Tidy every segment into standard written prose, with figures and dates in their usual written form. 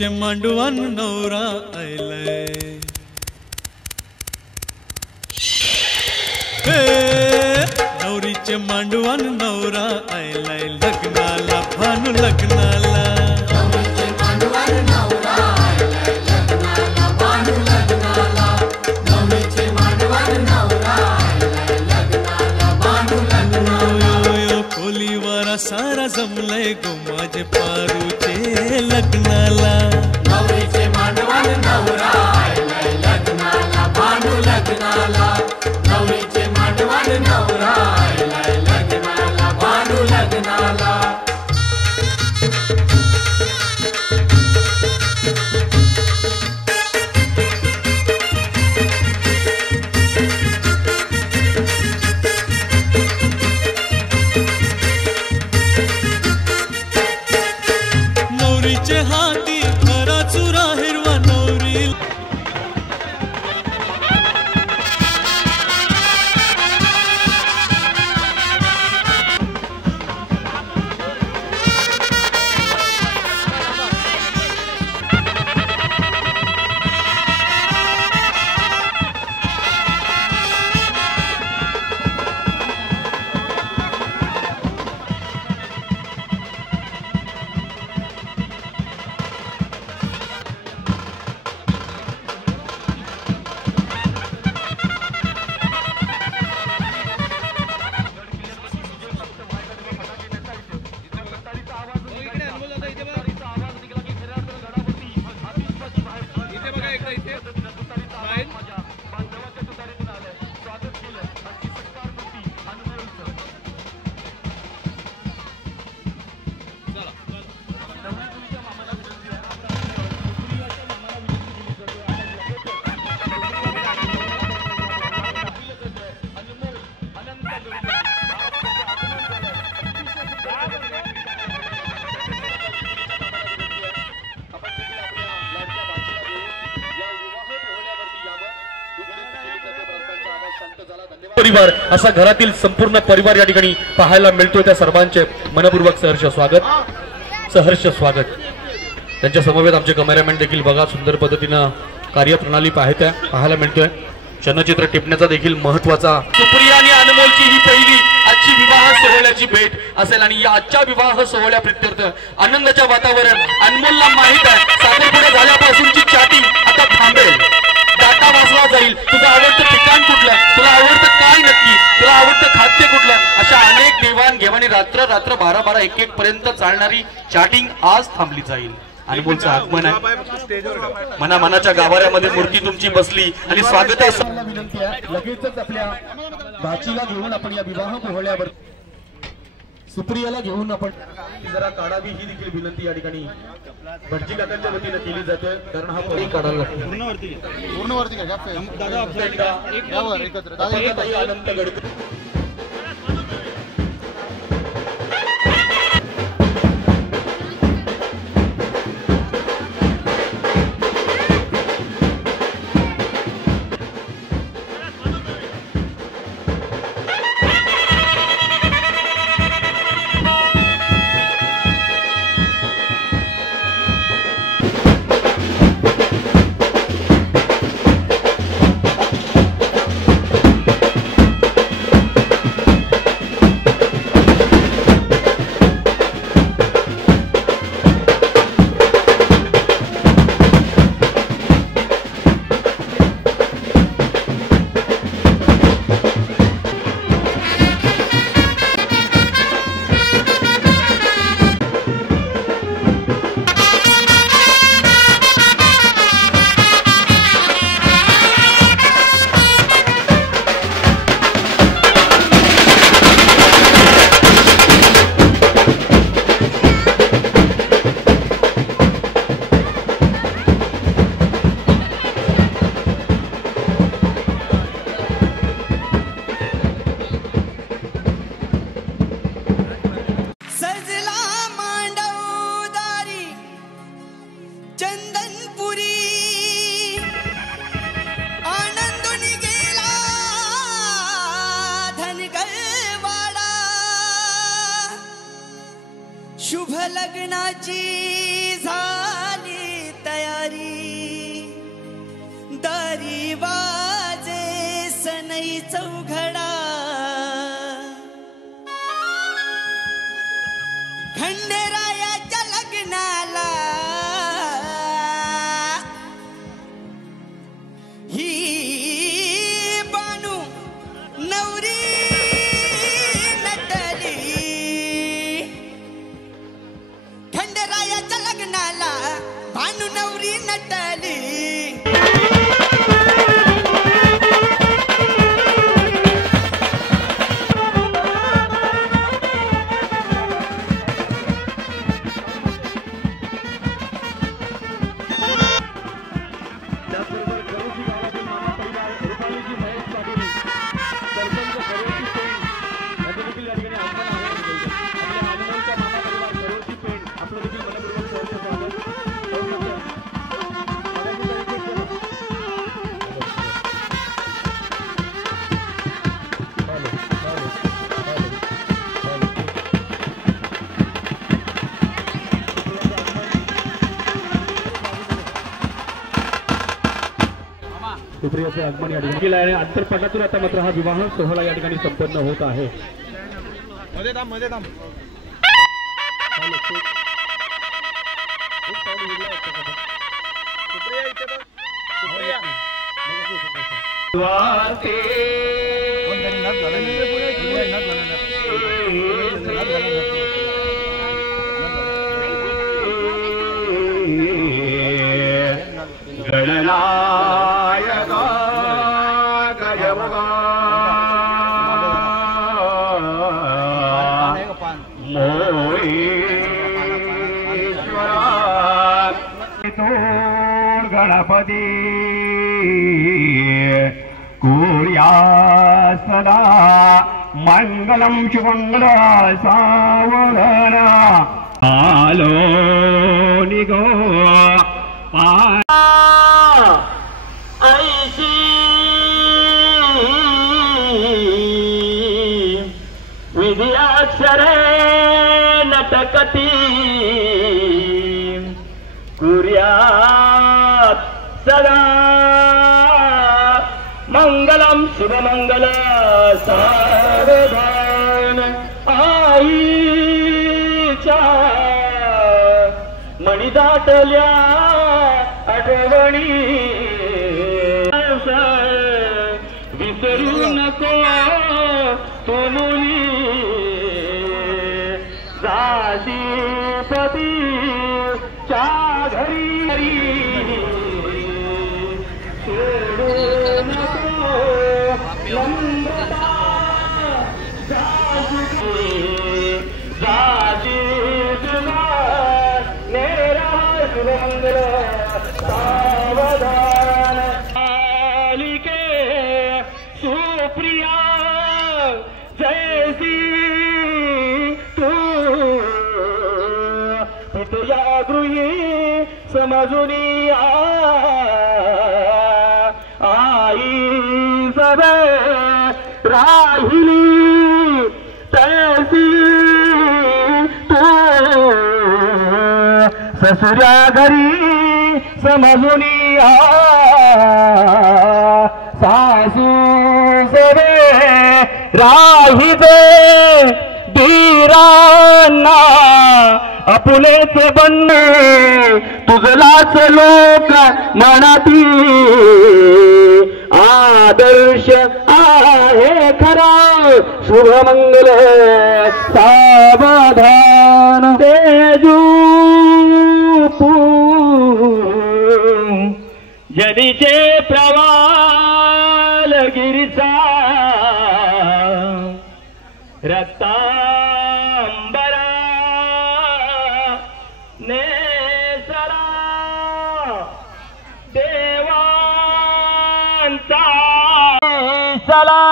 नवरीचे मांडवान नवरा आयलाय, नवरीचे मांडवान नवरा आयलाय लग्नाला भानू लग्नाला, खोलीवर सारा जमलंय गो माझे पारूचे लग्नाला, नवरीचे मांडवान नवरा आयलाय लग्नाला भानू लग्नाला, नवरीचे मांडवान नवरा आयलाय लग्नाला भानू लग्नाला. नवरीचे हाती खरा चुरा हिरवा नवरी, परिवार असा घरातील संपूर्ण परिवार या ठिकाणी पाहायला मिळतोय. त्या सर्वांचे मनपूर्वक सहर्ष स्वागत. त्यांच्या समवेत आमचे कॅमेरामॅन देखील बघा सुंदर पद्धतीनं कार्यप्रणाली पाहायला मिळतोय. क्षणचित्र टिपण्याचा देखील महत्वाचा. सुप्रिया आणि अनमोलची ही पहिली आजची विवाह सोहळ्याची भेट असेल आणि या आजच्या विवाह सोहळ्या प्रित्यर्थ आनंदाच्या वातावरण. अनमोलला माहित आहे साखरपुडा झाल्यापासूनची चॅटिंग आता थांबेल, डाटा वाचला जाईल. तुझं आवडतं ठिकाण कुठलं, तुला आवडतं काय नक्की, तुला आवडतं खाद्य कुठलं, अशा अनेक देवाणघेवाणी रात्र 12-12 1-1 पर्यंत चालणारी चॅटिंग आज थांबली जाईल. अनमोलचं आगमन आहे. मनाच्या गाभाऱ्यामध्ये मूर्ती तुमची बसली आणि स्वागत आहे. विनंती आहे लगेचच आपल्या भाचीला घेऊन आपण या विवाह सोहळ्यावर सुप्रियाला घेऊन आपण जरा काढावी ही देखील विनंती या ठिकाणी भटजी काकांच्या वतीने केली जाते. कारण हा पळी काढायला पूर्णवरती एकत्र अनंत गडकरी नटली चौघडा खंडेरायाच्या लग्नाला ही बानू नवरी नटली खंडेरायाच्या लग्नाला बानू नवरी नटली सुप्रियाचे आगमन या ठिकाणी केलं आहे. अंतरपटातून आता मात्र हा विवाह सोहळा या ठिकाणी संपन्न होत आहे. गणनायका गजमुगा मोईश्वरा तोड गणपती कुर्या सदा मंगलम शुभंगल सावधान आलो निगो ऐशी विद्याक्षरे नटकती कुर्यात सदा मंगलम शुभमंगल सावधान आईच्या मणी दाटल्या आठवणी विसरू नको तो मुली जाशीपती च्या घरी सोडू नको नम्रता जाशी तुला नेरा शुभमंगल सावधान आलिके सुप्रिया जैसी तू तुझ्या गृही समजूनी आई सवे राहिली तैसी तू ससुऱ्या घरी समजूनी सासू सवे राहिते धीरांना आपुलेच बनणे तुझलाच लोक म्हणती आदर्श आहे खरा शुभमंगल सावधान तेजू जदीचे प्रवाल गिरिचा रक्तांबरा नेसरा देवांचा चला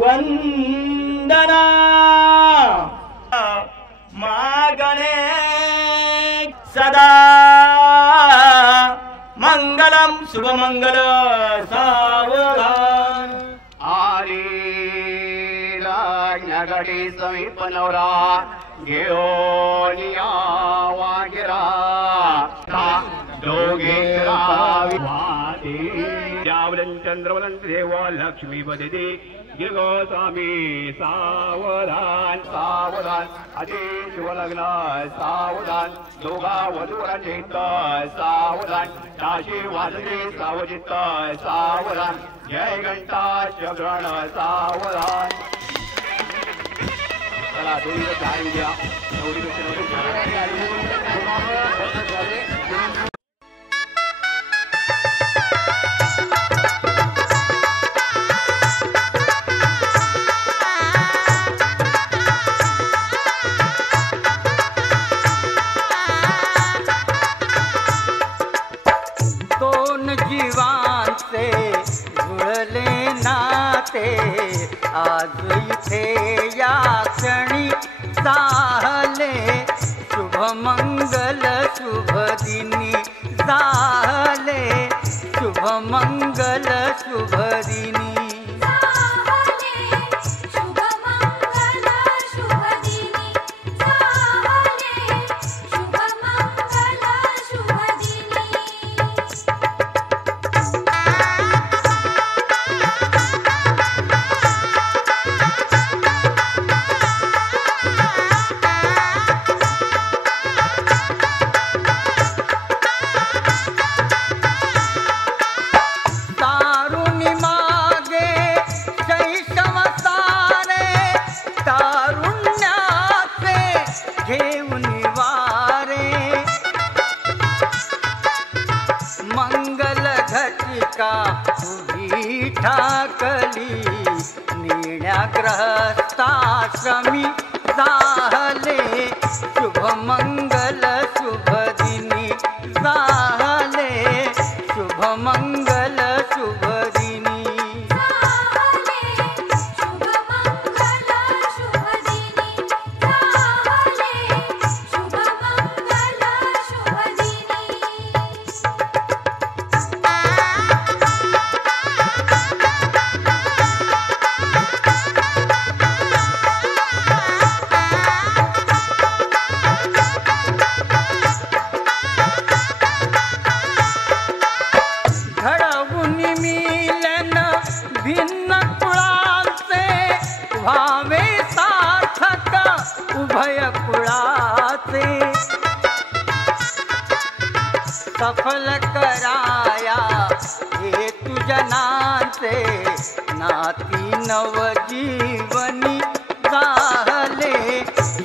वंदना मागणे सदा मंगलम शुभमंगल सावधान आलीला नगडी समीप नवरा घेऊन यावा गिरा दोघे वादी तावलन चंद्रवलन देव लक्ष्मी पदे गिरगो स्वामी सावधान सावधान अति शुभ लग्न सावधान दोघा वधूवरांचे हित सावधान काशी वाजले सावचित्त सावधान जय घंटा शग्रण सावधान. चला दोन्ही गाडी द्या दोन जीवांचे जुळले नाते आज इथे या क्षणी झाले शुभमंगल शुभदिनी झाले शुभमंगल शुभदिनी. उभी ठाकली निण्याग्रहस्ताश्रमी झाले शुभमंगल शुभदिनी झाले शुभमंगल शुभदिनी. भिन्न कुळांचे व्हावे सार्थक उभय कुळाचे सफल कराया हे तुजनांचे नाती नवजीवनी झाले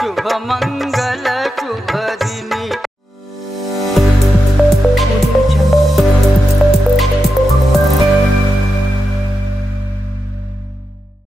शुभमंगल